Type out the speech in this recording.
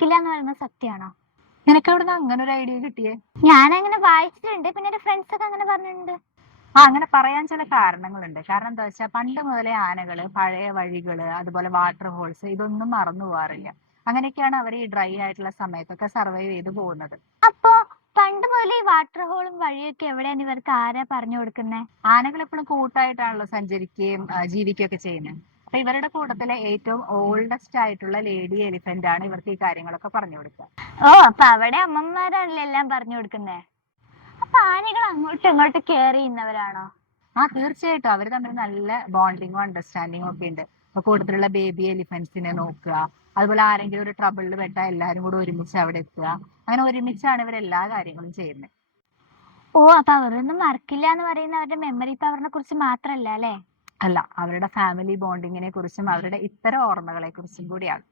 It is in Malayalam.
മറക്കില്ല എന്ന് പറയുന്നത് സത്യമാണോ? നിനക്ക് എവിടുന്ന് അങ്ങനെ ഒരു ഐഡിയ കിട്ടിയേ? ഞാൻ അങ്ങനെ വായിച്ചിട്ടുണ്ട്, പിന്നെ എന്റെ ഫ്രണ്ട്സ് ഒക്കെ അങ്ങനെ പറഞ്ഞിട്ടുണ്ട്. അങ്ങനെ പറയാൻ ചില കാരണങ്ങളുണ്ട്. കാരണം എന്താ വെച്ചാൽ പണ്ട് മുതലേ ആനകള് പഴയ വഴികള് അതുപോലെ വാട്ടർ ഹോൾസ് ഇതൊന്നും മറന്നു പോകാറില്ല. അങ്ങനെയൊക്കെയാണ് അവർ ഈ ഡ്രൈ ആയിട്ടുള്ള സമയത്തൊക്കെ സർവൈവ് ചെയ്ത് പോകുന്നത്. അപ്പൊ പണ്ട് മുതലേ ഈ വാട്ടർ ഹോളും വഴിയൊക്കെ എവിടെയാണ് ഇവർക്ക് ആരാ പറഞ്ഞു കൊടുക്കുന്നേ? ആനകൾ എപ്പോഴും കൂട്ടായിട്ടാണല്ലോ സഞ്ചരിക്കുകയും ജീവിക്കുകയൊക്കെ ചെയ്യുന്നത്. അപ്പൊ ഇവരുടെ കൂട്ടത്തിലെ ഏറ്റവും ഓൾഡസ്റ്റ് ആയിട്ടുള്ള ലേഡി എലിഫന്റ് ആണ് ഇവർക്ക് ഈ കാര്യങ്ങളൊക്കെ പറഞ്ഞു കൊടുക്കുക. ഓ, അപ്പൊ അവിടെ അമ്മമാരാണല്ലോ എല്ലാം പറഞ്ഞു കൊടുക്കുന്നേ. അപ്പൊ ആനകൾ അങ്ങോട്ടും ഇങ്ങോട്ടും കെയർ ചെയ്യുന്നവരാണോ? തീർച്ചയായിട്ടും അവർ തമ്മിൽ നല്ല ബോണ്ടിങ്ങും അണ്ടർസ്റ്റാൻഡിങ്ങും ഒക്കെ ഉണ്ട്. ഇപ്പൊ കൂട്ടത്തിലുള്ള ബേബി എലിഫന്റ്സിനെ നോക്കുക, അതുപോലെ ആരെങ്കിലും ഒരു ട്രബിളിൽ പെട്ടാൽ എല്ലാരും കൂടെ ഒരുമിച്ച് അവിടെ എത്തുക. അങ്ങനെ ഒരുമിച്ചാണ് ഇവർ എല്ലാ കാര്യങ്ങളും ചെയ്യുന്നത്. ഓ, അപ്പൊ അവരൊന്നും മറക്കില്ല എന്ന് പറയുന്ന അവരുടെ മെമ്മറി പവറിനെ കുറിച്ച് മാത്രല്ല അല്ലേ? അല്ല, അവരുടെ ഫാമിലി ബോണ്ടിങ്ങിനെ കുറിച്ചും അവരുടെ ഇത്തരം ഓർമ്മകളെ കുറിച്ചും കൂടിയാണ്.